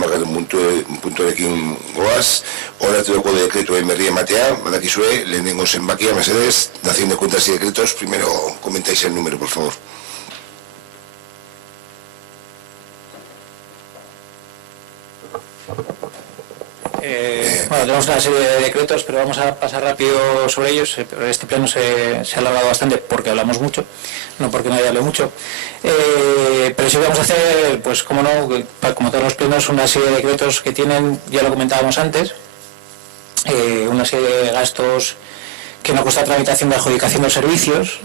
amargatu puntuarekin goaz, horretuko dekretua inberria ematea, badakizue, lehenengo zenbakia, mesedez, dación de cuentas y decretos, primero comentáis el número, por favor. Bueno, tenemos una serie de decretos, pero vamos a pasar rápido sobre ellos. Este pleno se ha alargado bastante porque hablamos mucho, no porque nadie hable mucho. Pero sí vamos a hacer, pues como no, como todos los plenos, una serie de decretos que tienen, ya lo comentábamos antes, una serie de gastos que no cuesta tramitación de adjudicación de los servicios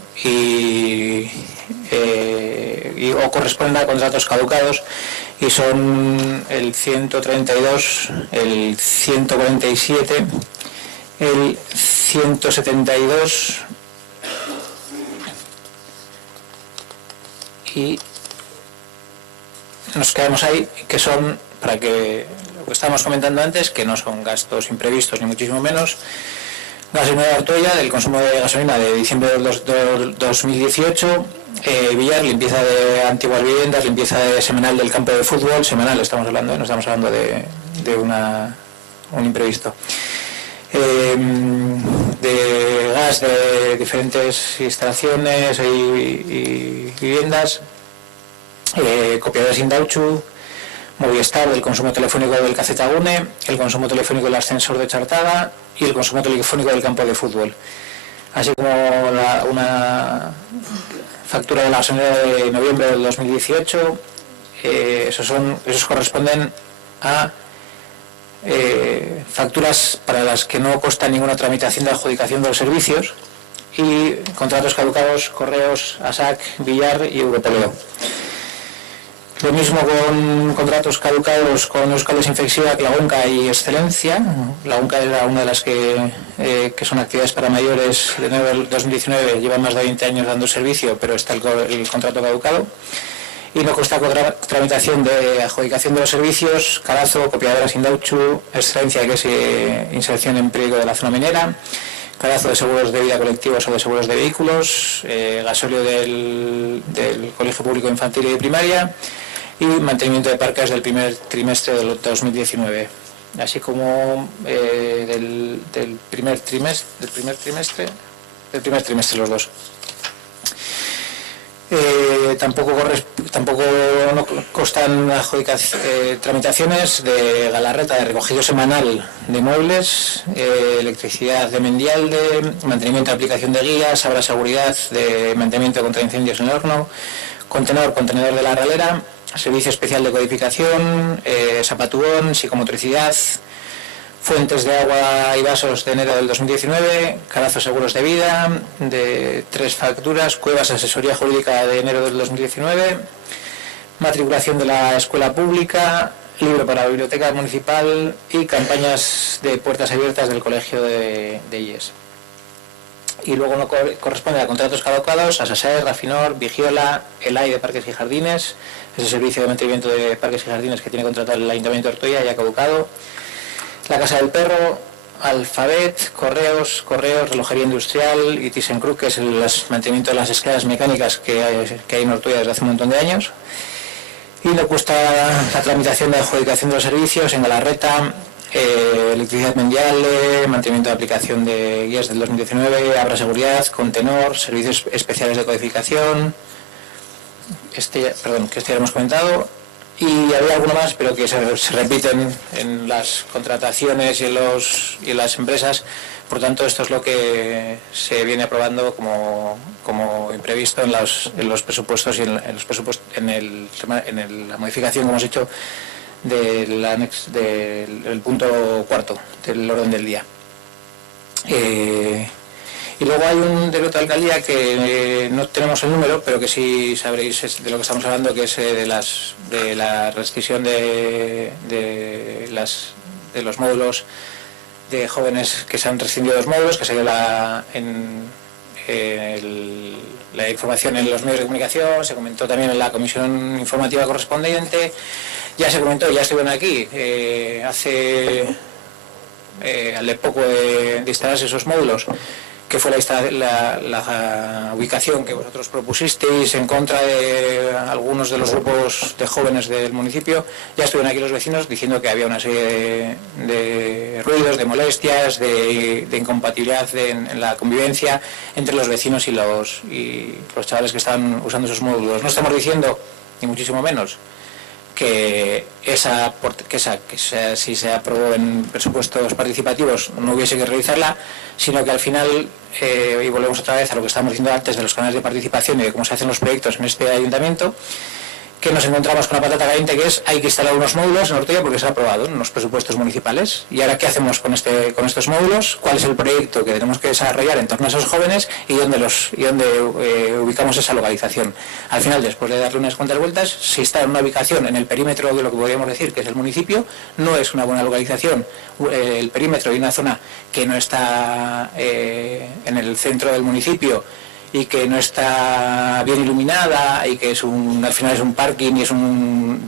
o corresponden a contratos caducados, y son el 132, el 147, el 172 y nos quedamos ahí, que son, para que lo que estábamos comentando antes, que no son gastos imprevistos ni muchísimo menos. Gasolinera de Ortuella, del consumo de gasolina de diciembre del 2018, Villar, limpieza de antiguas viviendas, limpieza semanal del campo de fútbol, semanal estamos hablando, no estamos hablando de un imprevisto, de gas de diferentes instalaciones y viviendas, copiadoras Indauchu, Movistar, del consumo telefónico del Cacetagune, el consumo telefónico del ascensor de Chartada y el consumo telefónico del campo de fútbol, así como una factura de la gasolina de noviembre del 2018. Esos corresponden a facturas para las que no consta ninguna tramitación de adjudicación de los servicios, y contratos caducados Correos, ASAC, Villar y Europoleo. Lo mismo con contratos caducados con Euskal Desinfección, Lagunca y Excelencia. Lagunca era una de las que son actividades para mayores de enero del 2019, llevan más de 20 años dando servicio, pero está el contrato caducado. Y no consta tramitación de adjudicación de los servicios, Carazo, copiadoras Indauchu, Excelencia, que es inserción en peligro de la zona minera, Carazo de seguros de vida colectivos o de seguros de vehículos, gasolio del Colegio Público Infantil y de Primaria, y mantenimiento de parques del primer trimestre del 2019, así como del primer trimestre los dos. Tampoco no constan tramitaciones de Galarreta, de recogido semanal de muebles, electricidad de Mendialde, mantenimiento de aplicación de guías, habrá seguridad de mantenimiento contra incendios en el horno, contenedor de la Ralera, servicio especial de codificación, Zapatuón, psicomotricidad, fuentes de agua y vasos de enero del 2019, Carazo seguros de vida, de 3 facturas, Cuevas asesoría jurídica de enero del 2019, matriculación de la escuela pública, libro para la biblioteca municipal y campañas de puertas abiertas del colegio de IES. Y luego no corresponde a contratos caducados, Asaser, Rafinor, Vigiola, ELAI de Parques y Jardines, ese servicio de mantenimiento de parques y jardines que tiene contratado el Ayuntamiento de Ortuella, ya ha caducado. La Casa del Perro, Alfabet, Correos, Relojería Industrial y ThyssenKrupp, que es el mantenimiento de las escalas mecánicas que hay en Ortuella desde hace un montón de años. Y no cuesta la tramitación de adjudicación de los servicios en Galarreta, electricidad Mendialde, mantenimiento de aplicación de guías del 2019, Abra Seguridad, Contenor, servicios especiales de codificación, que ya hemos comentado. Y había alguno más, pero que se repiten en las contrataciones y en las empresas. Por tanto, esto es lo que se viene aprobando como imprevisto en los presupuestos y en la modificación que hemos hecho del punto cuarto del orden del día. Y luego hay un decreto de alcaldía que no tenemos el número, pero que sí sabréis de lo que estamos hablando, que es de la rescisión de los módulos de jóvenes que se han rescindido los módulos, que salió la información en los medios de comunicación, se comentó también en la comisión informativa correspondiente, ya se comentó, ya estuvieron aquí hace al poco de instalarse esos módulos, que fue la ubicación que vosotros propusisteis en contra de algunos de los grupos de jóvenes del municipio, ya estuvieron aquí los vecinos diciendo que había una serie de ruidos, de molestias, de incompatibilidad en la convivencia entre los vecinos y los chavales que estaban usando esos módulos. No estamos diciendo, ni muchísimo menos, que si se aprobó en presupuestos participativos no hubiese que realizarla, sino que al final, y volvemos otra vez a lo que estábamos diciendo antes de los canales de participación y de cómo se hacen los proyectos en este ayuntamiento, que nos encontramos con la patata caliente, que es hay que instalar unos módulos en Ortuella porque se ha aprobado en los presupuestos municipales. ¿Y ahora qué hacemos con estos módulos? ¿Cuál es el proyecto que tenemos que desarrollar en torno a esos jóvenes y dónde ubicamos esa localización? Al final, después de darle unas cuantas vueltas, si está en una ubicación en el perímetro de lo que podríamos decir que es el municipio, no es una buena localización el perímetro de una zona que no está en el centro del municipio y que no está bien iluminada y que al final es un parking y es un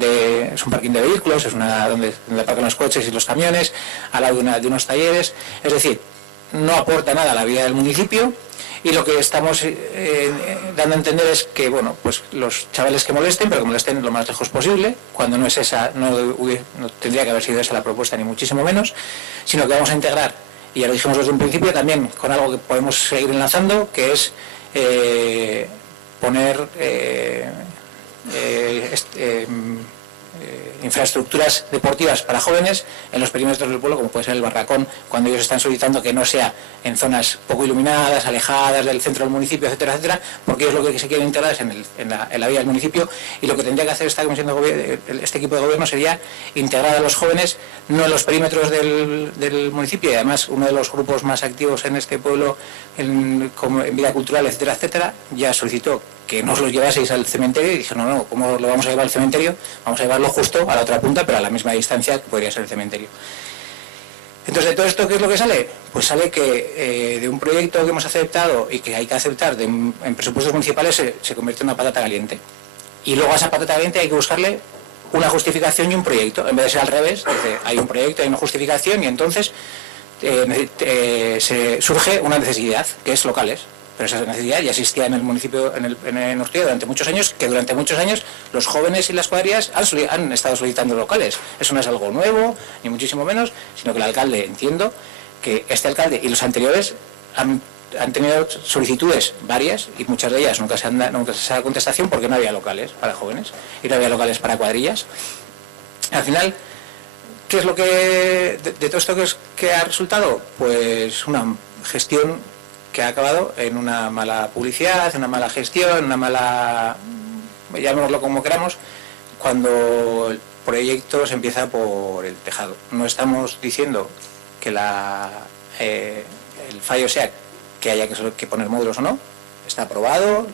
parking de vehículos, es donde aparcan los coches y los camiones, al lado de unos talleres. Es decir, no aporta nada a la vida del municipio, y lo que estamos dando a entender es que, bueno, pues los chavales que molesten, pero que molesten lo más lejos posible, cuando no es esa, no tendría que haber sido esa la propuesta, ni muchísimo menos, sino que vamos a integrar, y ya lo dijimos desde un principio, también con algo que podemos seguir enlazando, que es poner infraestructuras deportivas para jóvenes en los perímetros del pueblo, como puede ser el barracón, cuando ellos están solicitando que no sea en zonas poco iluminadas, alejadas del centro del municipio, etcétera, etcétera, porque ellos lo que se quieren integrar es en la vida del municipio, y lo que tendría que hacer esta comisión de gobierno, este equipo de gobierno, sería integrar a los jóvenes no en los perímetros del municipio, y además uno de los grupos más activos en este pueblo en vida cultural, etcétera, etcétera, ya solicitó que no os los llevaseis al cementerio, y dije, no, ¿cómo lo vamos a llevar al cementerio? Vamos a llevarlo justo a la otra punta, pero a la misma distancia que podría ser el cementerio. Entonces, ¿de todo esto qué es lo que sale? Pues sale que de un proyecto que hemos aceptado y que hay que aceptar en presupuestos municipales se convierte en una patata caliente. Y luego a esa patata caliente hay que buscarle una justificación y un proyecto, en vez de ser al revés. Hay un proyecto, hay una justificación, y entonces surge una necesidad, que es locales. Pero esa necesidad ya existía en el municipio, en Ortuella, durante muchos años, que durante muchos años los jóvenes y las cuadrillas han estado solicitando locales. Eso no es algo nuevo, ni muchísimo menos, sino que el alcalde, entiendo que este alcalde y los anteriores han tenido solicitudes varias, y muchas de ellas nunca se ha dado contestación, porque no había locales para jóvenes y no había locales para cuadrillas. Al final, ¿qué es lo que de todo esto que ha resultado? Pues una gestión que ha acabado en una mala publicidad, en una mala gestión, una mala, llamémoslo como queramos, cuando el proyecto se empieza por el tejado. No estamos diciendo que el fallo sea que haya que poner módulos o no, está aprobado,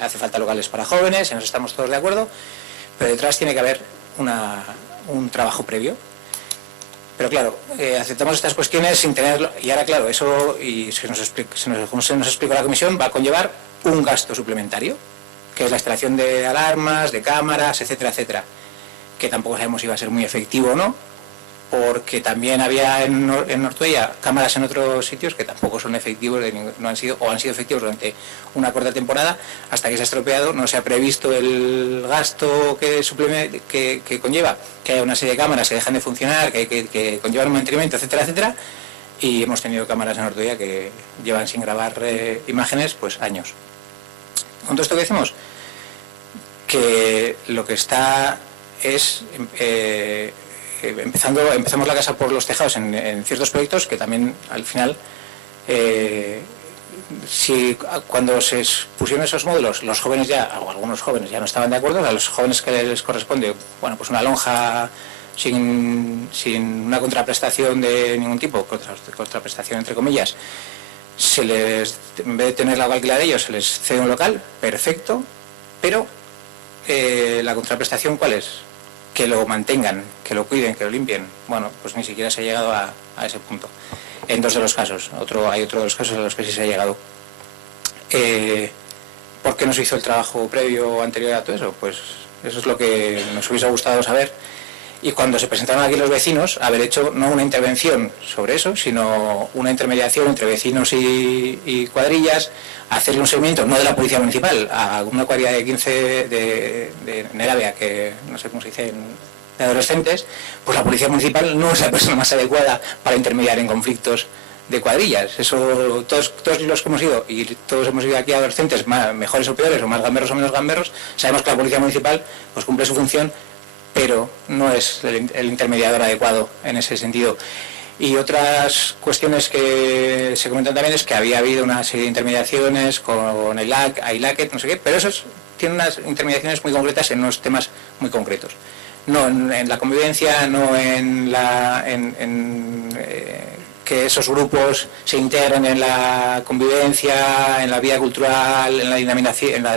hace falta locales para jóvenes, en eso estamos todos de acuerdo, pero detrás tiene que haber un trabajo previo. Pero claro, aceptamos estas cuestiones sin tenerlo, y ahora claro, eso, y como se nos explicó la comisión, va a conllevar un gasto suplementario, que es la instalación de alarmas, de cámaras, etcétera, etcétera, que tampoco sabemos si va a ser muy efectivo o no, porque también había en Ortuella cámaras en otros sitios que tampoco son efectivos, han sido efectivos durante una corta temporada, hasta que se ha estropeado. No se ha previsto el gasto que conlleva que haya una serie de cámaras que dejan de funcionar, que conllevan un mantenimiento, etcétera, etcétera, y hemos tenido cámaras en Ortuella que llevan sin grabar imágenes pues años. Con todo esto que decimos, que lo que está es empezamos la casa por los tejados en ciertos proyectos que también al final, cuando se pusieron esos módulos, los jóvenes o algunos jóvenes ya no estaban de acuerdo. A los jóvenes que les corresponde, bueno, pues una lonja sin una contraprestación de ningún tipo, contraprestación entre comillas, en vez de tener la alquiler de ellos, se les cede un local, perfecto, pero la contraprestación, ¿cuál es? Que lo mantengan, que lo cuiden, que lo limpien. Bueno, pues ni siquiera se ha llegado a ese punto. En dos de los casos. Hay otro de los casos en los que sí se ha llegado. ¿Por qué no se hizo el trabajo previo o anterior a todo eso? Pues eso es lo que nos hubiese gustado saber. Y cuando se presentaron aquí los vecinos, haber hecho no una intervención sobre eso, sino una intermediación entre vecinos y cuadrillas, hacerle un seguimiento, no de la policía municipal, a una cuadrilla de 15 de Neravia, que no sé cómo se dice, de adolescentes, pues la policía municipal no es la persona más adecuada para intermediar en conflictos de cuadrillas. Eso todos los que hemos ido, y todos hemos ido aquí adolescentes, mejores o peores, o más gamberros o menos gamberros, sabemos que la policía municipal pues cumple su función, pero no es el intermediador adecuado en ese sentido. Y otras cuestiones que se comentan también es que había habido una serie de intermediaciones con AILAC, no sé qué, pero esos tienen unas intermediaciones muy concretas en unos temas muy concretos. No en la convivencia, no que esos grupos se integren en la convivencia, en la vida cultural, en la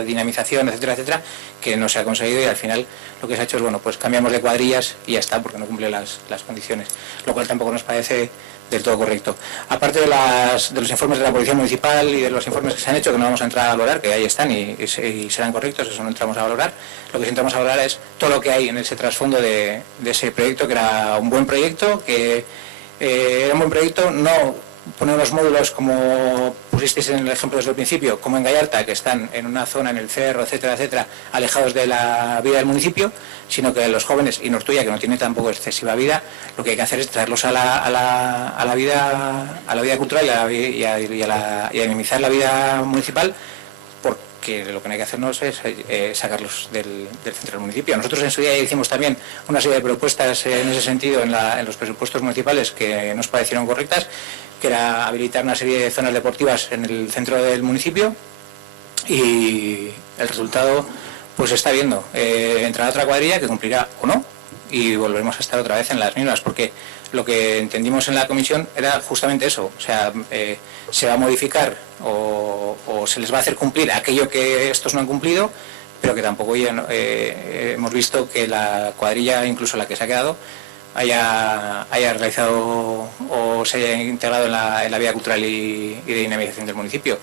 dinamización, etcétera, etcétera, que no se ha conseguido, y al final lo que se ha hecho es, bueno, pues cambiamos de cuadrillas y ya está, porque no cumple las condiciones, lo cual tampoco nos parece del todo correcto. Aparte de los informes de la Policía Municipal y de los informes que se han hecho, que no vamos a entrar a valorar, que ahí están y serán correctos, eso no entramos a valorar, lo que sí entramos a valorar es todo lo que hay en ese trasfondo de ese proyecto, que era un buen proyecto, era un buen proyecto, no poner unos módulos como pusisteis en el ejemplo desde el principio, como en Gallarta, que están en una zona, en el cerro, etcétera, etcétera, alejados de la vida del municipio, sino que los jóvenes, y Nortuya, que no tiene tampoco excesiva vida, lo que hay que hacer es traerlos a la vida cultural y a dinamizar la vida municipal, porque lo que no hay que hacernos es sacarlos del centro del municipio. Nosotros en su día hicimos también una serie de propuestas en ese sentido en los presupuestos municipales que nos parecieron correctas, que era habilitar una serie de zonas deportivas en el centro del municipio, y el resultado pues se está viendo. Entrará otra cuadrilla que cumplirá o no, y volveremos a estar otra vez en las mismas, porque lo que entendimos en la comisión era justamente eso, o sea, se va a modificar o se les va a hacer cumplir aquello que estos no han cumplido, pero que tampoco hemos visto que la cuadrilla, incluso la que se ha quedado, haya realizado o se haya integrado en la vida cultural y de dinamización del municipio,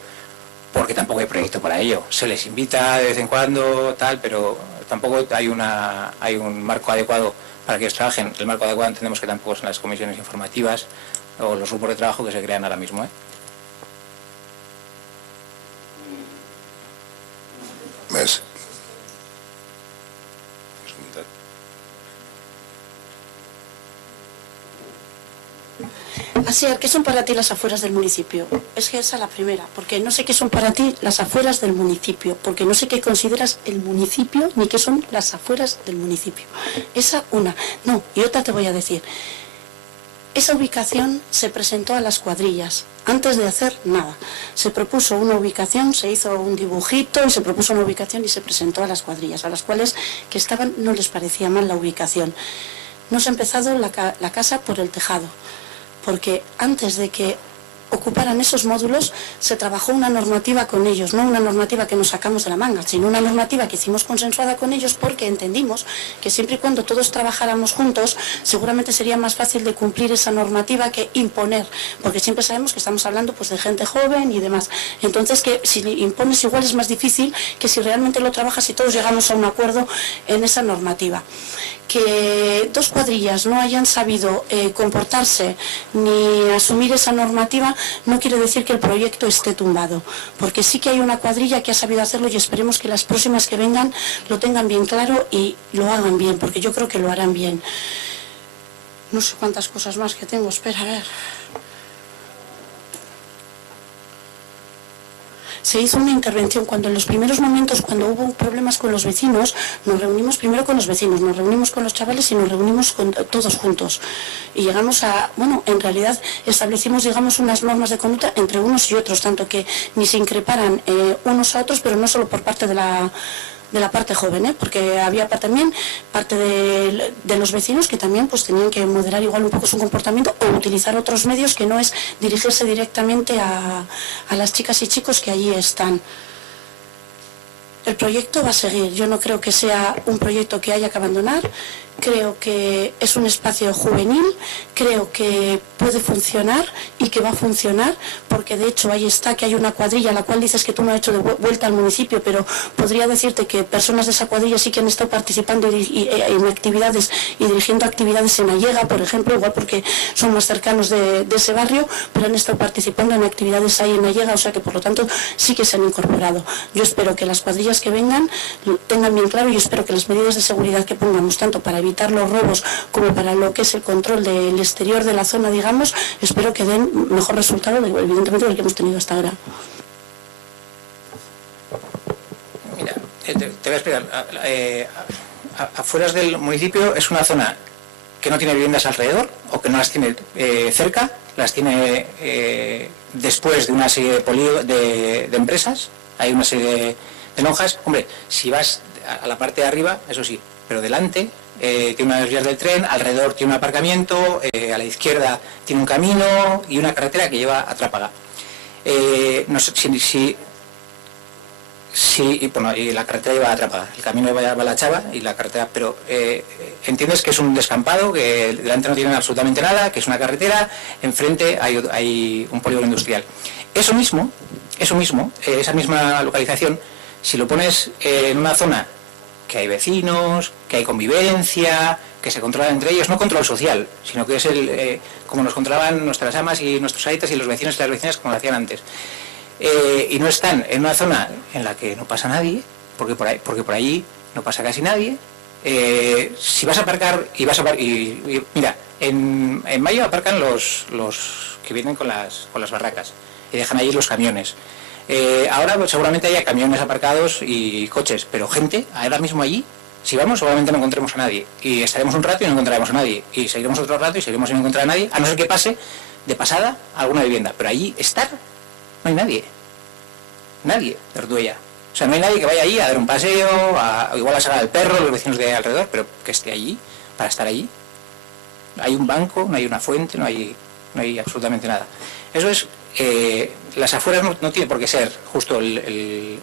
porque tampoco hay proyecto para ello. Se les invita de vez en cuando, tal, pero tampoco hay un marco adecuado para que ellos trabajen. El marco adecuado entendemos que tampoco son las comisiones informativas o los grupos de trabajo que se crean ahora mismo, ¿Ves? Asier, ¿qué son para ti las afueras del municipio? Es que esa es la primera, porque no sé qué son para ti las afueras del municipio, porque no sé qué consideras el municipio ni qué son las afueras del municipio. Esa una. No, y otra te voy a decir. Esa ubicación se presentó a las cuadrillas, antes de hacer nada. Se propuso una ubicación, se hizo un dibujito y se propuso una ubicación y se presentó a las cuadrillas, a las cuales que estaban no les parecía mal la ubicación. No se ha empezado la casa por el tejado, porque antes de que ocuparan esos módulos se trabajó una normativa con ellos, no una normativa que nos sacamos de la manga, sino una normativa que hicimos consensuada con ellos, porque entendimos que siempre y cuando todos trabajáramos juntos seguramente sería más fácil de cumplir esa normativa que imponer, porque siempre sabemos que estamos hablando pues de gente joven y demás. Entonces, que si impones igual es más difícil que si realmente lo trabajas y todos llegamos a un acuerdo en esa normativa. Que dos cuadrillas no hayan sabido comportarse ni asumir esa normativa no quiere decir que el proyecto esté tumbado, porque sí que hay una cuadrilla que ha sabido hacerlo, y esperemos que las próximas que vengan lo tengan bien claro y lo hagan bien, porque yo creo que lo harán bien. No sé cuántas cosas más que tengo, espera, a ver. Se hizo una intervención cuando en los primeros momentos, cuando hubo problemas con los vecinos, nos reunimos primero con los vecinos, nos reunimos con los chavales y nos reunimos con todos juntos. Y llegamos a, bueno, en realidad establecimos, digamos, unas normas de conducta entre unos y otros, tanto que ni se increparan unos a otros, pero no solo por parte de la parte joven, porque había también parte de los vecinos que también pues tenían que moderar igual un poco su comportamiento o utilizar otros medios que no es dirigirse directamente a las chicas y chicos que allí están. El proyecto va a seguir. Yo no creo que sea un proyecto que haya que abandonar. Creo que es un espacio juvenil, creo que puede funcionar y que va a funcionar, porque de hecho ahí está, que hay una cuadrilla, la cual dices que tú no has hecho de vuelta al municipio, pero podría decirte que personas de esa cuadrilla sí que han estado participando en actividades y dirigiendo actividades en Allega, por ejemplo, igual porque son más cercanos de ese barrio, pero han estado participando en actividades ahí en Allega, o sea que por lo tanto sí que se han incorporado. Yo espero que las cuadrillas que vengan tengan bien claro, y espero que las medidas de seguridad que pongamos, tanto para evitar los robos como para lo que es el control del exterior de la zona, digamos, espero que den mejor resultado, evidentemente, del que hemos tenido hasta ahora. Mira, te voy a explicar. Afueras del municipio es una zona que no tiene viviendas alrededor, o que no las tiene cerca, las tiene después de una serie de empresas, hay una serie de lonjas. Hombre, si vas a la parte de arriba, eso sí, pero delante tiene unas vías del tren, alrededor tiene un aparcamiento, a la izquierda tiene un camino y una carretera que lleva a Trápaga. No sé bueno, y la carretera lleva a Trápaga, el camino lleva a La Chava y la carretera, pero entiendes que es un descampado, que delante no tienen absolutamente nada, que es una carretera, enfrente hay un polígono industrial. Eso mismo, esa misma localización, si lo pones en una zona que hay vecinos, que hay convivencia, que se controlan entre ellos, no control social, sino que es como nos controlaban nuestras amas y nuestros aitas y los vecinos y las vecinas, como lo hacían antes. Y no están en una zona en la que no pasa nadie, porque por allí no pasa casi nadie. Si vas a aparcar y mira, en mayo aparcan los que vienen con las barracas y dejan allí los camiones. Ahora pues, seguramente haya camiones aparcados y coches, pero gente, ahora mismo allí, si vamos seguramente no encontremos a nadie, y estaremos un rato y no encontraremos a nadie, y seguiremos otro rato y seguiremos sin encontrar a nadie, a no ser que pase de pasada a alguna vivienda, pero allí estar, no hay nadie de Ortuella. O sea, no hay nadie que vaya allí a dar un paseo, igual a sacar al perro, los vecinos de alrededor, pero que esté allí, para estar allí. Hay un banco, no hay una fuente, no hay absolutamente nada. Eso es, las afueras no tiene por qué ser justo el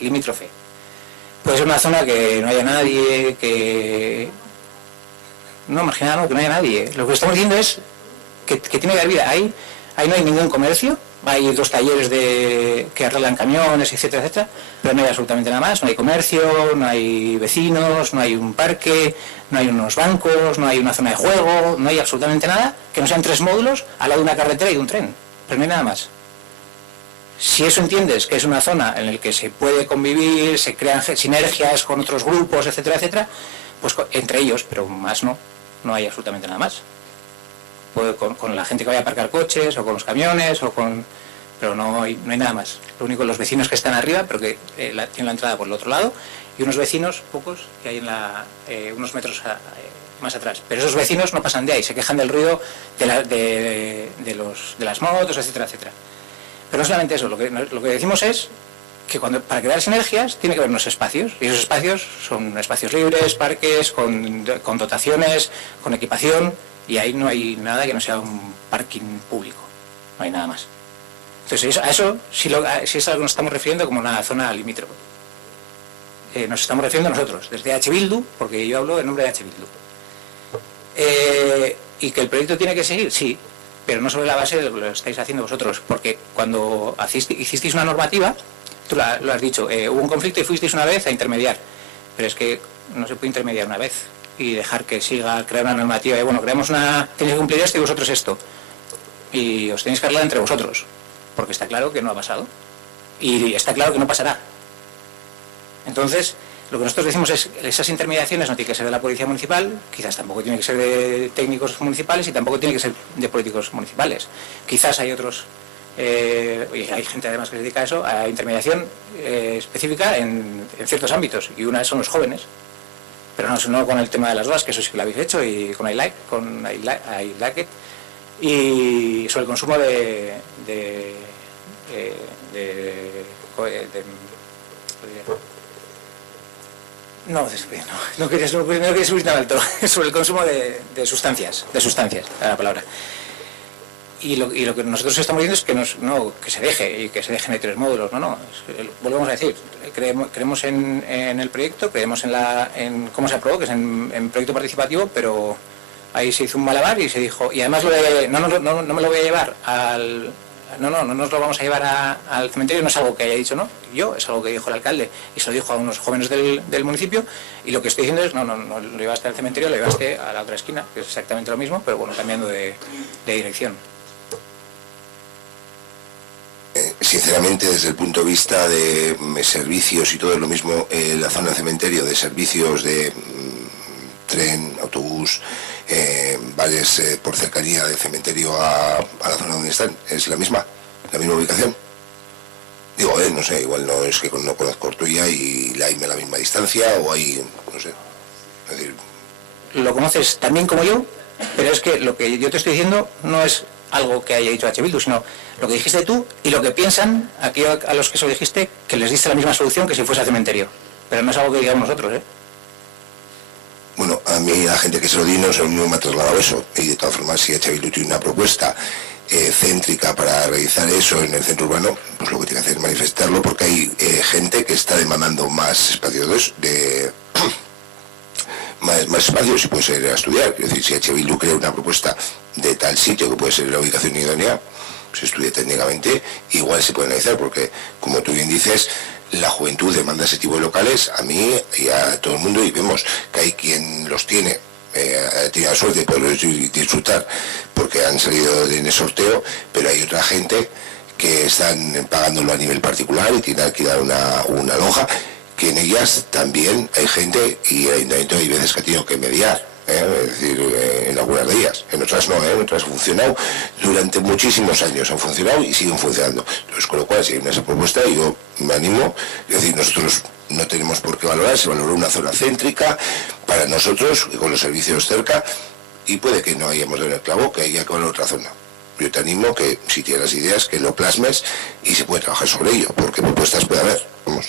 limítrofe. Puede ser una zona que no haya nadie, que no, marginal, no, que no haya nadie. Lo que estamos diciendo es que tiene que haber vida. Ahí no hay ningún comercio, hay 2 talleres que arreglan camiones, etcétera, etcétera, pero no hay absolutamente nada más. No hay comercio, no hay vecinos, no hay un parque, no hay unos bancos, no hay una zona de juego, no hay absolutamente nada, que no sean 3 módulos al lado de una carretera y de un tren, pero no hay nada más. Si eso entiendes que es una zona en la que se puede convivir, se crean sinergias con otros grupos, etcétera, etcétera, pues entre ellos, pero más no hay absolutamente nada más. Con la gente que vaya a aparcar coches, o con los camiones, pero no hay nada más. Lo único, los vecinos que están arriba, pero que tienen la entrada por el otro lado, y unos vecinos, pocos, que hay unos metros más atrás. Pero esos vecinos no pasan de ahí, se quejan del ruido de las motos, etcétera, etcétera. Pero no solamente eso, lo que decimos es que para crear sinergias tiene que haber unos espacios, y esos espacios son espacios libres, parques, con dotaciones, con equipación, y ahí no hay nada que no sea un parking público, no hay nada más. Entonces a eso sí es a lo que nos estamos refiriendo como una zona limítrofe. Nos estamos refiriendo nosotros, desde H. Bildu, porque yo hablo en nombre de H. Bildu. Y que el proyecto tiene que seguir, sí, pero no sobre la base de lo que lo estáis haciendo vosotros, porque cuando hicisteis una normativa, tú lo has dicho, hubo un conflicto y fuisteis una vez a intermediar, pero es que no se puede intermediar una vez y dejar que siga, crear una normativa de, bueno, tenéis que cumplir esto y vosotros esto, y os tenéis que hablar entre vosotros, porque está claro que no ha pasado y está claro que no pasará. Entonces, lo que nosotros decimos es que esas intermediaciones no tienen que ser de la policía municipal, quizás tampoco tiene que ser de técnicos municipales y tampoco tiene que ser de políticos municipales. Quizás hay otros, y hay gente además que se dedica a eso, a intermediación específica en ciertos ámbitos, y una son los jóvenes, pero no con el tema de las drogas, que eso sí que lo habéis hecho, y con I Like It, y sobre el consumo no quería subir tan alto, sobre el consumo de sustancias, era la palabra. Y lo que nosotros estamos diciendo es que que se deje, y que se dejen de 3 módulos. Volvemos a decir, creemos en el proyecto, creemos en cómo se aprobó, que es en proyecto participativo, pero ahí se hizo un malabar y se dijo, y además no me lo voy a llevar no nos lo vamos a llevar al cementerio, no es algo que haya dicho yo, es algo que dijo el alcalde y se lo dijo a unos jóvenes del municipio, y lo que estoy diciendo es no lo llevaste al cementerio, lo llevaste a la otra esquina, que es exactamente lo mismo, pero bueno, cambiando de dirección. Sinceramente, desde el punto de vista de servicios y todo lo mismo, la zona del cementerio, de servicios de tren, autobús, vales por cercanía del cementerio a la zona donde están, es la misma ubicación. Digo, no sé, igual no es que no conozco Ortuella y hay la misma distancia, o hay, no sé. Es decir, lo conoces tan bien como yo, pero es que lo que yo te estoy diciendo no es algo que haya dicho H. Bildu, sino lo que dijiste tú y lo que piensan aquí a los que se lo dijiste, que les diste la misma solución que si fuese al cementerio. Pero no es algo que digamos nosotros, ¿eh? Bueno, a mí la gente que se lo di no me ha trasladado eso, y de todas formas, si H. Bildu tiene una propuesta céntrica para realizar eso en el centro urbano, pues lo que tiene que hacer es manifestarlo, porque hay gente que está demandando más espacios más espacios, y puede ser a estudiar. Es decir, si H. Bildu crea una propuesta de tal sitio que puede ser la ubicación idónea, se estudia técnicamente, igual se puede analizar, porque, como tú bien dices, la juventud demanda ese tipo de locales, a mí y a todo el mundo, y vemos que hay quien los tiene, tiene la suerte de poder disfrutar porque han salido en el sorteo, pero hay otra gente que están pagándolo a nivel particular y tienen que dar una lonja, que en ellas también hay gente, y el ayuntamiento hay veces que ha tenido que mediar, es decir, en algunas de ellas, en otras no, en otras han funcionado durante muchísimos años, han funcionado y siguen funcionando. Entonces, con lo cual, si hay esa propuesta, yo me animo, es decir, nosotros no tenemos por qué valorar, se valoró una zona céntrica para nosotros, con los servicios cerca, y puede que no hayamos dado el clavo, que haya que valorar otra zona. Yo te animo que, si tienes las ideas, que lo plasmes y se puede trabajar sobre ello, porque propuestas puede haber, vamos.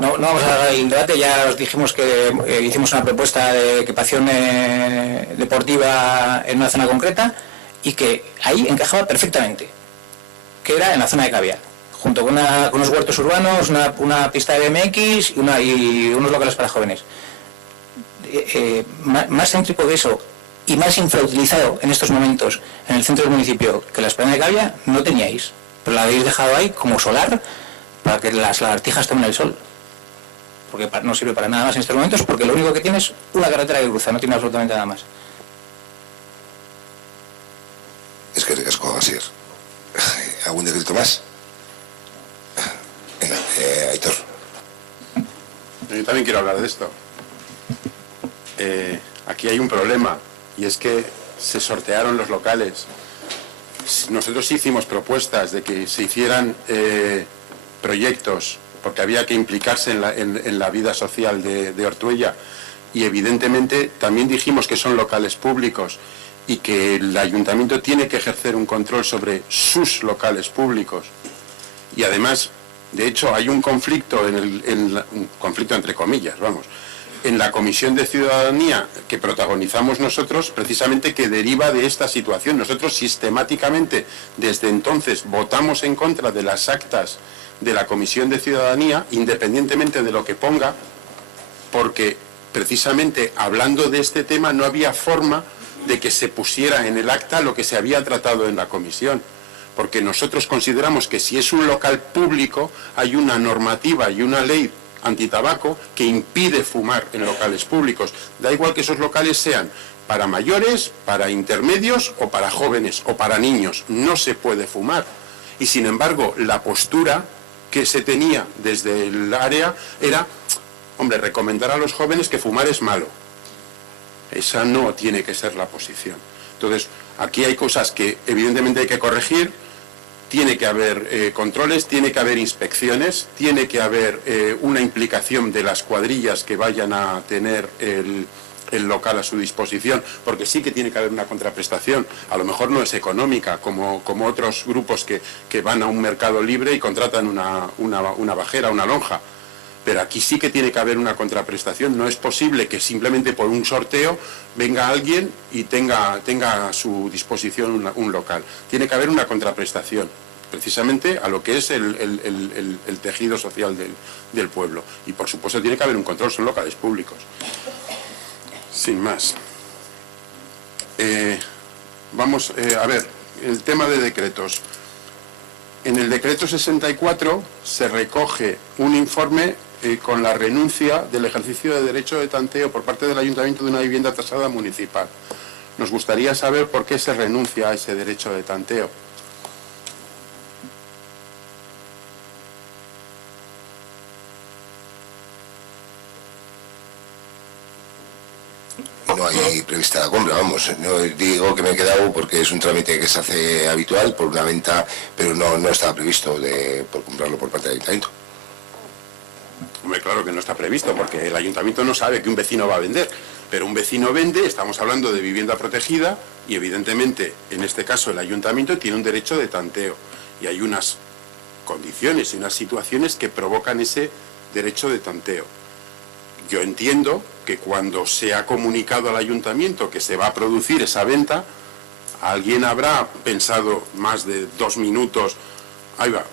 No vamos a dar el debate, ya os dijimos que hicimos una propuesta de equipación deportiva en una zona concreta y que ahí encajaba perfectamente, que era en la zona de Cavia, junto con unos huertos urbanos, una pista de BMX y unos locales para jóvenes. Más céntrico que eso y más infrautilizado en estos momentos en el centro del municipio que la Esplanada de Cavia no teníais, pero la habéis dejado ahí como solar para que las lagartijas tomen el sol, porque no sirve para nada más en estos momentos, porque lo único que tiene es una carretera que cruza, no tiene absolutamente nada más. Es que ricasco, así es. ¿Algún decreto más? Venga, Aitor. Yo también quiero hablar de esto. Aquí hay un problema, y es que se sortearon los locales. Nosotros hicimos propuestas de que se hicieran proyectos, porque había que implicarse en la vida social de Ortuella, y evidentemente también dijimos que son locales públicos y que el ayuntamiento tiene que ejercer un control sobre sus locales públicos. Y además, de hecho, hay un conflicto, un conflicto entre comillas, vamos, en la Comisión de Ciudadanía que protagonizamos nosotros, precisamente, que deriva de esta situación. Nosotros sistemáticamente, desde entonces, votamos en contra de las actas de la Comisión de Ciudadanía, independientemente de lo que ponga, porque precisamente hablando de este tema no había forma de que se pusiera en el acta lo que se había tratado en la comisión, porque nosotros consideramos que si es un local público hay una normativa y una ley antitabaco que impide fumar en locales públicos. Da igual que esos locales sean para mayores, para intermedios o para jóvenes o para niños, no se puede fumar. Y sin embargo, la postura que se tenía desde el área era, hombre, recomendar a los jóvenes que fumar es malo. Esa no tiene que ser la posición. Entonces, aquí hay cosas que evidentemente hay que corregir, tiene que haber controles, tiene que haber inspecciones, tiene que haber una implicación de las cuadrillas que vayan a tener el local a su disposición, porque sí que tiene que haber una contraprestación. A lo mejor no es económica, como otros grupos que van a un mercado libre y contratan una bajera, una lonja. Pero aquí sí que tiene que haber una contraprestación. No es posible que simplemente por un sorteo venga alguien y tenga a su disposición un local. Tiene que haber una contraprestación, precisamente a lo que es el tejido social del pueblo. Y por supuesto tiene que haber un control, son locales públicos. Sin más. Vamos a ver, el tema de decretos. En el decreto 64 se recoge un informe con la renuncia del ejercicio de derecho de tanteo por parte del ayuntamiento de una vivienda tasada municipal. Nos gustaría saber por qué se renuncia a ese derecho de tanteo. No hay prevista la compra, vamos, no digo que me he quedado porque es un trámite que se hace habitual por una venta, pero no estaba previsto por comprarlo por parte del ayuntamiento. Hombre, claro que no está previsto, porque el ayuntamiento no sabe que un vecino va a vender, pero un vecino vende, estamos hablando de vivienda protegida, y evidentemente, en este caso, el ayuntamiento tiene un derecho de tanteo, y hay unas condiciones y unas situaciones que provocan ese derecho de tanteo. Yo entiendo que cuando se ha comunicado al ayuntamiento que se va a producir esa venta, alguien habrá pensado más de 2 minutos, ahí va,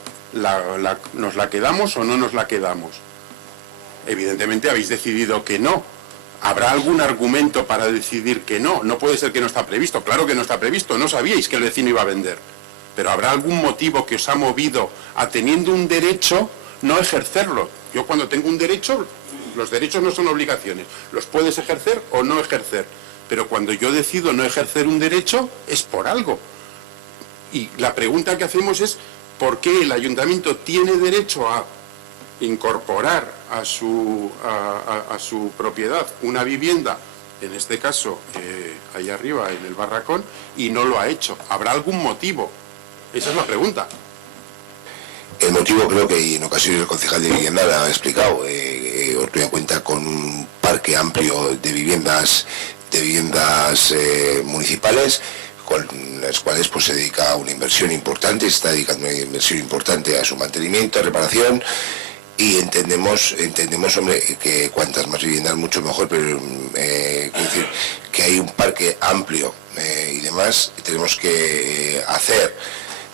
¿nos la quedamos o no nos la quedamos? Evidentemente habéis decidido que no. ¿Habrá algún argumento para decidir que no? No puede ser que no está previsto. Claro que no está previsto, no sabíais que el vecino iba a vender. Pero ¿habrá algún motivo que os ha movido a, teniendo un derecho, no ejercerlo? Yo cuando tengo un derecho, los derechos no son obligaciones. Los puedes ejercer o no ejercer. Pero cuando yo decido no ejercer un derecho, es por algo. Y la pregunta que hacemos es, ¿por qué el ayuntamiento tiene derecho a incorporar a su propiedad una vivienda, en este caso ahí arriba en el barracón, y no lo ha hecho? ¿Habrá algún motivo? Esa es la pregunta. El motivo creo que en ocasiones el concejal de vivienda lo ha explicado. Ortuella cuenta con un parque amplio de viviendas municipales, con las cuales pues se dedica una inversión importante, se está dedicando una inversión importante a su mantenimiento, reparación. Y entendemos, hombre, que cuantas más viviendas mucho mejor, pero quiero decir que hay un parque amplio y demás, y tenemos que hacer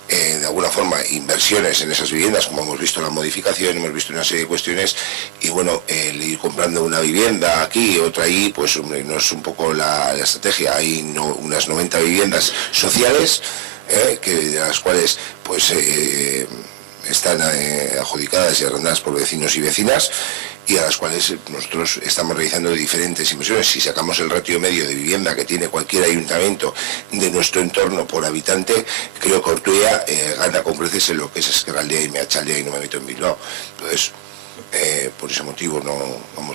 de alguna forma inversiones en esas viviendas, como hemos visto la modificación, hemos visto una serie de cuestiones, y bueno, el ir comprando una vivienda aquí y otra ahí, pues hombre, no es un poco la estrategia. Hay unas 90 viviendas sociales, de las cuales pues están adjudicadas y arrendadas por vecinos y vecinas, y a las cuales nosotros estamos realizando diferentes inversiones. Si sacamos el ratio medio de vivienda que tiene cualquier ayuntamiento de nuestro entorno por habitante, creo que Ortuella gana con creces en lo que es Ezkerraldea y Meatzaldea, y no me meto en Bilbao. Entonces, por ese motivo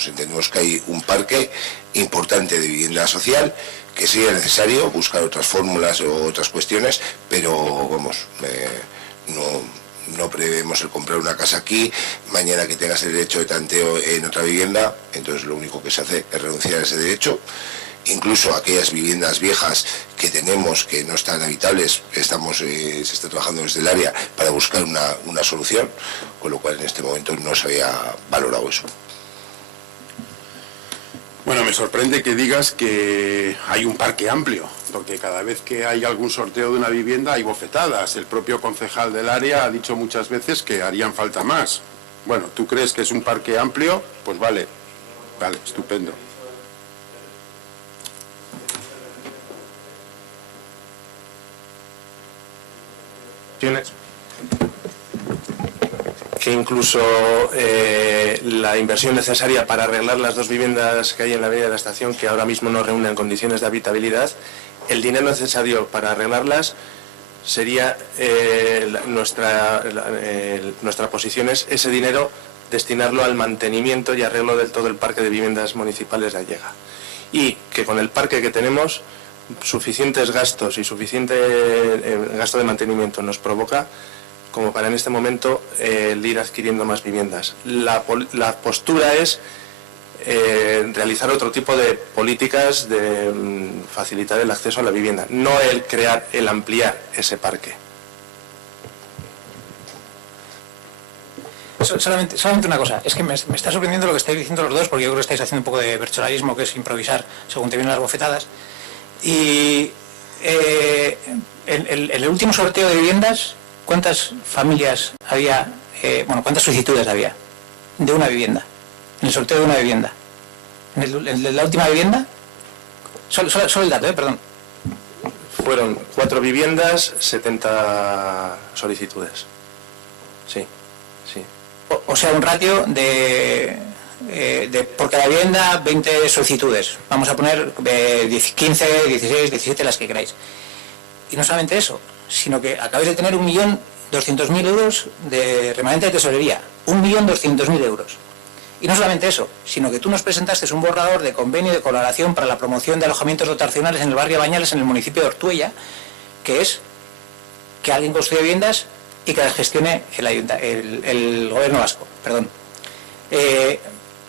entendemos que hay un parque importante de vivienda social, que sería necesario buscar otras fórmulas o otras cuestiones, pero no prevemos el comprar una casa aquí, mañana que tengas el derecho de tanteo en otra vivienda. Entonces lo único que se hace es renunciar a ese derecho. Incluso aquellas viviendas viejas que tenemos que no están habitables, se está trabajando desde el área para buscar una solución, con lo cual en este momento no se había valorado eso. Bueno, me sorprende que digas que hay un parque amplio, porque cada vez que hay algún sorteo de una vivienda hay bofetadas. El propio concejal del área ha dicho muchas veces que harían falta más. Bueno, ¿tú crees que es un parque amplio? Pues vale, estupendo. ¿Tienes? Que incluso la inversión necesaria para arreglar las 2 viviendas que hay en la avenida de la Estación, que ahora mismo no reúnen condiciones de habitabilidad, el dinero necesario para arreglarlas sería nuestra posición es ese dinero destinarlo al mantenimiento y arreglo de todo el parque de viviendas municipales de Allega. Y que con el parque que tenemos, suficientes gastos y suficiente gasto de mantenimiento nos provoca como para en este momento el ir adquiriendo más viviendas. La postura es realizar otro tipo de políticas de facilitar el acceso a la vivienda, no el ampliar ese parque. solamente una cosa, es que me está sorprendiendo lo que estáis diciendo los dos, porque yo creo que estáis haciendo un poco de bercholarismo, que es improvisar según te vienen las bofetadas. Y en el último sorteo de viviendas, ¿cuántas familias había, cuántas solicitudes había de una vivienda? En el sorteo de una vivienda. En la última vivienda, solo el dato, perdón. Fueron 4 viviendas, 70 solicitudes. Sí, sí. O sea, un ratio de por cada vivienda 20 solicitudes. Vamos a poner 15, 16, 17, las que queráis. Y no solamente eso, sino que acabáis de tener 1.200.000 euros de remanente de tesorería. 1.200.000 euros. Y no solamente eso, sino que tú nos presentaste un borrador de convenio de colaboración para la promoción de alojamientos dotacionales en el barrio Bañales, en el municipio de Ortuella, que es que alguien construya viviendas y que las gestione el gobierno vasco. Perdón.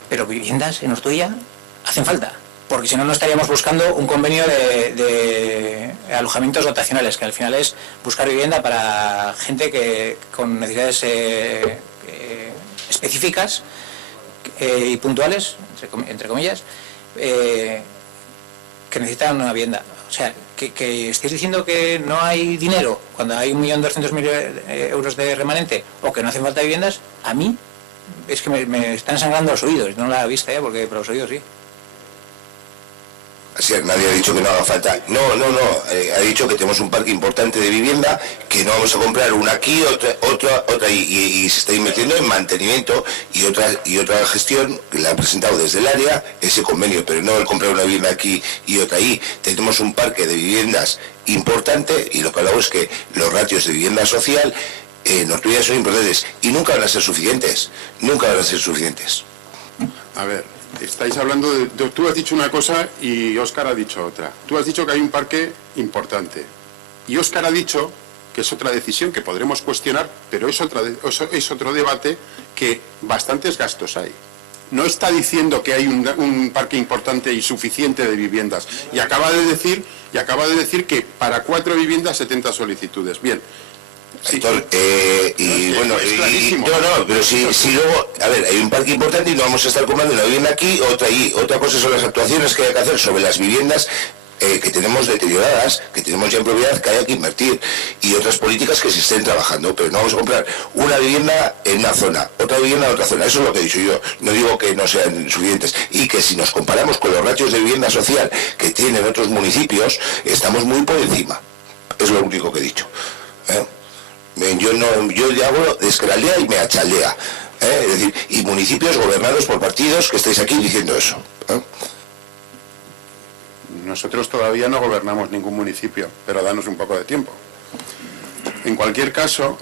Pero viviendas en Ortuella hacen falta, porque si no, no estaríamos buscando un convenio de alojamientos dotacionales, que al final es buscar vivienda para gente con necesidades específicas y puntuales, entre comillas, que necesitan una vivienda. O sea, que estéis diciendo que no hay dinero cuando hay 1.200.000 euros de remanente, o que no hacen falta viviendas, a mí es que me están sangrando los oídos. No la vista porque por los oídos sí. Así es, nadie ha dicho que no haga falta. No. Ha dicho que tenemos un parque importante de vivienda, que no vamos a comprar una aquí, otra y se está invirtiendo en mantenimiento y otra gestión que la ha presentado desde el área, ese convenio, pero no el comprar una vivienda aquí y otra ahí. Tenemos un parque de viviendas importante y lo que hablamos es que los ratios de vivienda social en Ortuella son importantes y nunca van a ser suficientes. A ver, estáis hablando tú has dicho una cosa y Óscar ha dicho otra. Tú has dicho que hay un parque importante y Óscar ha dicho que es otra decisión que podremos cuestionar, pero es otro debate, que bastantes gastos hay. No está diciendo que hay un parque importante y suficiente de viviendas, y acaba de decir que para 4 viviendas 70 solicitudes. Bien. Sí. Pero si luego, a ver, hay un parque importante y no vamos a estar comprando una vivienda aquí, otra allí. Otra cosa son las actuaciones que hay que hacer sobre las viviendas que tenemos deterioradas, que tenemos ya en propiedad, que hay que invertir, y otras políticas que se estén trabajando, pero no vamos a comprar una vivienda en una zona, otra vivienda en otra zona. Eso es lo que he dicho yo. No digo que no sean suficientes, y que si nos comparamos con los ratios de vivienda social que tienen otros municipios, estamos muy por encima. Es lo único que he dicho. Yo ya hago de escraldea y me achaldea. Es decir, y municipios gobernados por partidos que estáis aquí diciendo eso. Nosotros todavía no gobernamos ningún municipio, pero danos un poco de tiempo. En cualquier caso,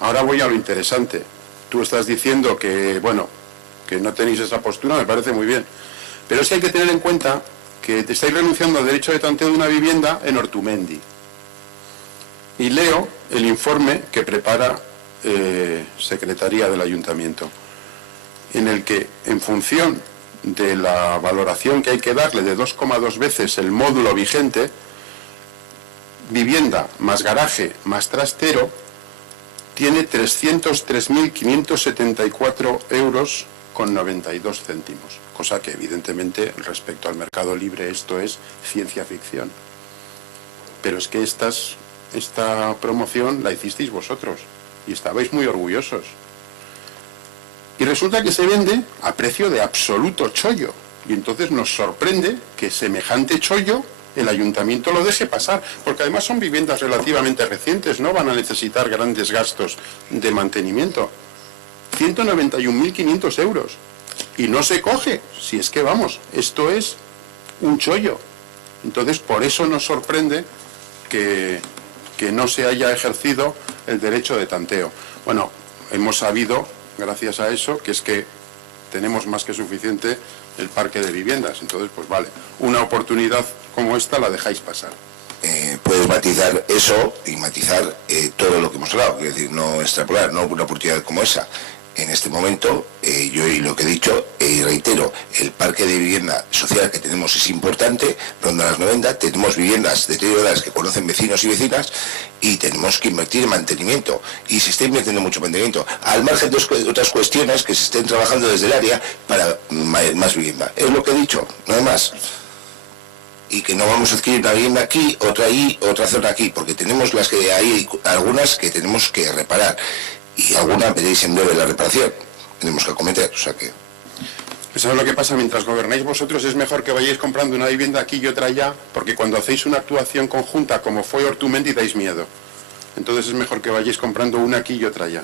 ahora voy a lo interesante. Tú estás diciendo que, que no tenéis esa postura, me parece muy bien. Pero es que hay que tener en cuenta que te estáis renunciando al derecho de tanteo de una vivienda en Ortumendi. Y leo el informe que prepara Secretaría del Ayuntamiento, en el que, en función de la valoración que hay que darle de 2,2 veces el módulo vigente, vivienda más garaje más trastero, tiene 303.574 euros con 92 céntimos, cosa que evidentemente respecto al mercado libre esto es ciencia ficción. Pero es que esta promoción la hicisteis vosotros y estabais muy orgullosos. Y resulta que se vende a precio de absoluto chollo. Y entonces nos sorprende que semejante chollo el ayuntamiento lo deje pasar, porque además son viviendas relativamente recientes, no van a necesitar grandes gastos de mantenimiento. 191.500 euros. Y no se coge, si es que vamos, esto es un chollo. Entonces por eso nos sorprende que no se haya ejercido el derecho de tanteo. Bueno, hemos sabido, gracias a eso, que es que tenemos más que suficiente el parque de viviendas. Entonces, pues vale, una oportunidad como esta la dejáis pasar. Puedes matizar eso y matizar todo lo que hemos hablado, es decir, no extrapolar, no una oportunidad como esa. En este momento, yo y lo que he dicho, y reitero, el parque de vivienda social que tenemos es importante, ronda las 90, tenemos viviendas deterioradas que conocen vecinos y vecinas, y tenemos que invertir en mantenimiento, y se está invirtiendo mucho en mantenimiento, al margen de otras cuestiones que se estén trabajando desde el área para más vivienda. Es lo que he dicho, no hay más. Y que no vamos a adquirir una vivienda aquí, otra ahí, otra zona aquí, porque tenemos las que hay algunas que tenemos que reparar, y alguna veréis en breve la reparación, tenemos que acometer, o sea que... Eso es lo que pasa, mientras gobernáis vosotros es mejor que vayáis comprando una vivienda aquí y otra allá, porque cuando hacéis una actuación conjunta como fue Ortumendi dais miedo. Entonces es mejor que vayáis comprando una aquí y otra allá.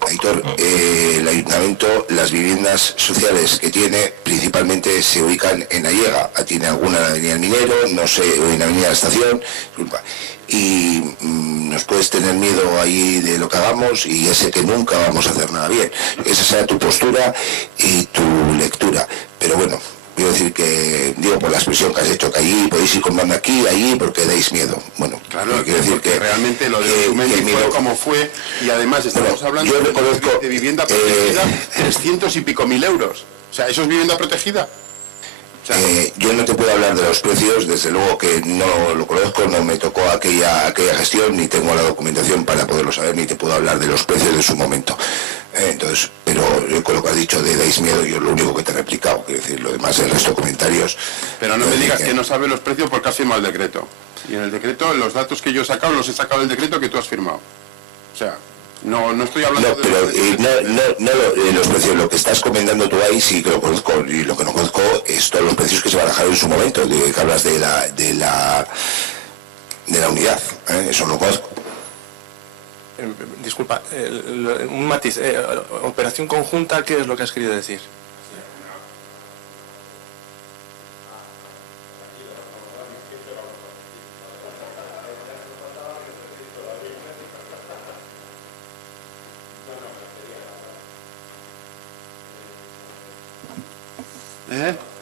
Aitor, el ayuntamiento, las viviendas sociales que tiene, principalmente se ubican en Allega. Tiene alguna en la Avenida del Minero, no sé, en la Avenida de la Estación, y nos puedes tener miedo ahí de lo que hagamos, y ya sé que nunca vamos a hacer nada bien. Esa será tu postura y tu lectura. Pero bueno, quiero decir que, digo, por la expresión que has hecho, que allí podéis ir comprando aquí, allí, porque dais miedo. Bueno, claro, quiero decir que realmente lo de Ortumendi fue como fue, y además estamos hablando de vivienda protegida, 300 y pico mil euros. O sea, ¿eso es vivienda protegida? O sea, yo no te puedo hablar de los precios, desde luego que no lo conozco, no me tocó aquella gestión, ni tengo la documentación para poderlo saber, ni te puedo hablar de los precios de su momento. Entonces, pero con lo que has dicho de dais miedo, yo lo único que te he replicado, quiero decir, lo demás, el resto de comentarios... Pero no me digas que no sabes los precios porque has firmado el decreto. Y en el decreto, los datos que yo he sacado, los he sacado del decreto que tú has firmado. O sea, no estoy hablando de... Pero los precios, lo que estás comentando tú ahí sí que lo conozco, y lo que no conozco es todos los precios que se barajaron en su momento, de que hablas de la unidad, eso no lo conozco. Disculpa, un matiz. Operación conjunta, ¿qué es lo que has querido decir?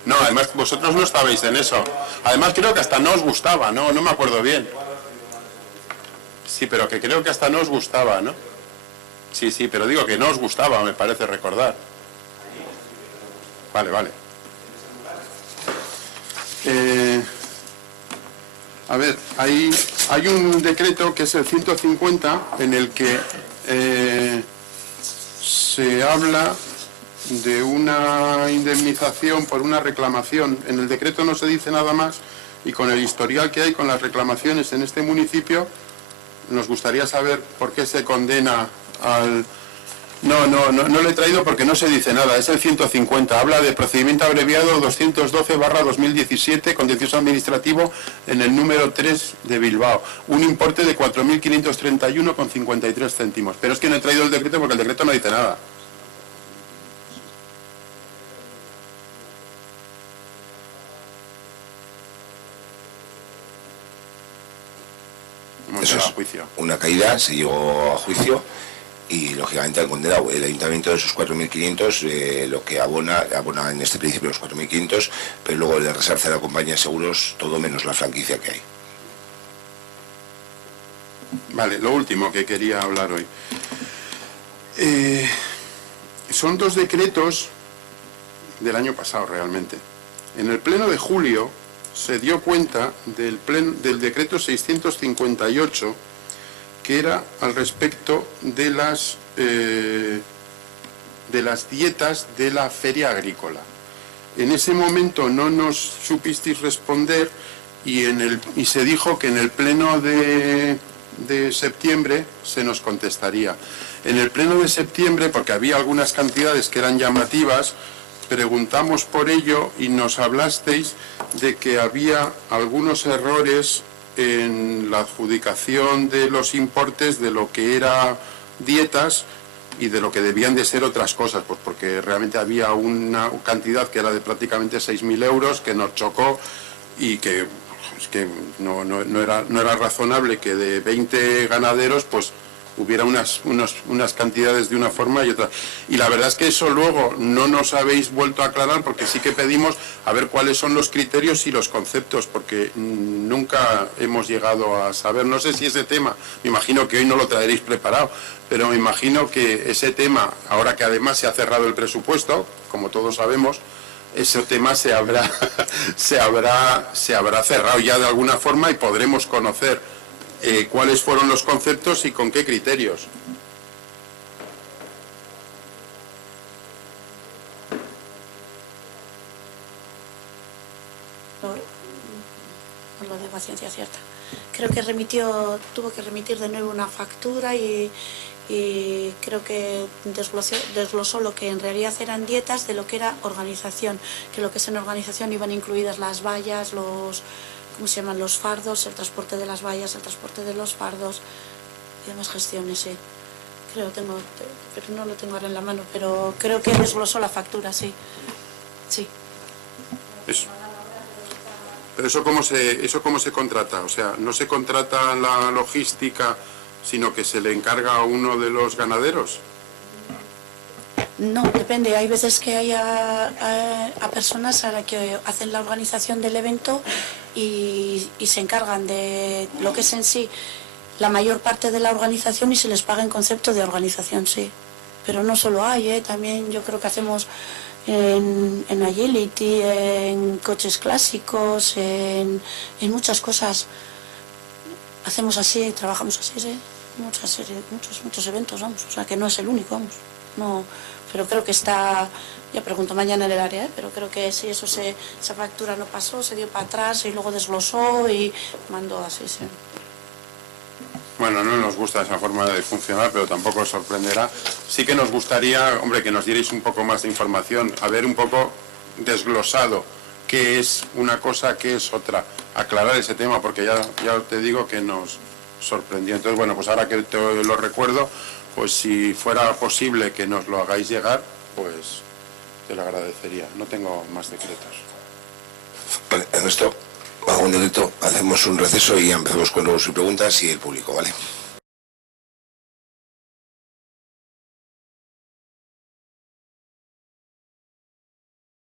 No, además vosotros no estabais en eso. Además creo que hasta no os gustaba, no me acuerdo bien. Sí, pero que creo que hasta no os gustaba, ¿no? Sí, pero digo que no os gustaba, me parece recordar. Vale. A ver, hay un decreto que es el 150 en el que se habla de una indemnización por una reclamación. En el decreto no se dice nada más, y con el historial que hay con las reclamaciones en este municipio, nos gustaría saber por qué se condena al... No lo he traído porque no se dice nada, es el 150, habla de procedimiento abreviado 212/2017, contencioso administrativo en el número 3 de Bilbao, un importe de 4.531,53 céntimos. Pero es que no he traído el decreto porque el decreto no dice nada. Eso es una caída, se llegó a juicio y lógicamente han condenado el ayuntamiento de esos 4.500, lo que abona en este principio los 4.500, pero luego le resarce a la compañía de seguros todo menos la franquicia que hay. Vale, lo último que quería hablar hoy. Son dos decretos del año pasado realmente. En el pleno de julio se dio cuenta del decreto 658, que era al respecto de las dietas de la feria agrícola. En ese momento no nos supisteis responder y se dijo que en el pleno de septiembre se nos contestaría. En el pleno de septiembre, porque había algunas cantidades que eran llamativas, preguntamos por ello y nos hablasteis de que había algunos errores en la adjudicación de los importes de lo que era dietas y de lo que debían de ser otras cosas, pues porque realmente había una cantidad que era de prácticamente 6.000 euros que nos chocó y que, pues, que no era razonable que de 20 ganaderos pues hubiera unas cantidades de una forma y otra. Y la verdad es que eso luego no nos habéis vuelto a aclarar, porque sí que pedimos a ver cuáles son los criterios y los conceptos, porque nunca hemos llegado a saber. No sé si ese tema, me imagino que hoy no lo traeréis preparado, pero me imagino que ese tema, ahora que además se ha cerrado el presupuesto, como todos sabemos, ese tema se habrá cerrado ya de alguna forma y podremos conocer cuáles fueron los conceptos y con qué criterios. No lo digo a ciencia cierta. Creo que tuvo que remitir de nuevo una factura y creo que desglosó lo que en realidad eran dietas de lo que era organización, que lo que es en organización iban incluidas las vallas, ¿cómo se llaman? Los fardos, el transporte de las vallas, el transporte de los fardos y demás gestiones, sí. Pero no lo tengo ahora en la mano, pero creo que desglosó la factura, sí. Sí. Pero eso cómo se contrata, o sea, no se contrata la logística, sino que se le encarga a uno de los ganaderos. No, depende. Hay veces que hay a personas a las que hacen la organización del evento y se encargan de lo que es en sí la mayor parte de la organización y se les paga en concepto de organización, sí. Pero no solo hay, también yo creo que hacemos en agility, en coches clásicos, en muchas cosas. Hacemos así, trabajamos así, sí. Muchos eventos, vamos. O sea, que no es el único, vamos. No, pero creo que está, ya pregunto mañana en el área, pero creo que sí, esa factura no pasó, se dio para atrás y luego desglosó y mandó así, sí. Bueno, no nos gusta esa forma de funcionar, pero tampoco os sorprenderá. Sí que nos gustaría, hombre, que nos dierais un poco más de información, a ver un poco desglosado qué es una cosa, qué es otra, aclarar ese tema, porque ya te digo que nos sorprendió. Entonces, bueno, pues ahora que te lo recuerdo, pues si fuera posible que nos lo hagáis llegar, pues te lo agradecería. No tengo más decretos. Vale, Ernesto, hago un decreto, hacemos un receso y empezamos con los preguntas y el público, ¿vale?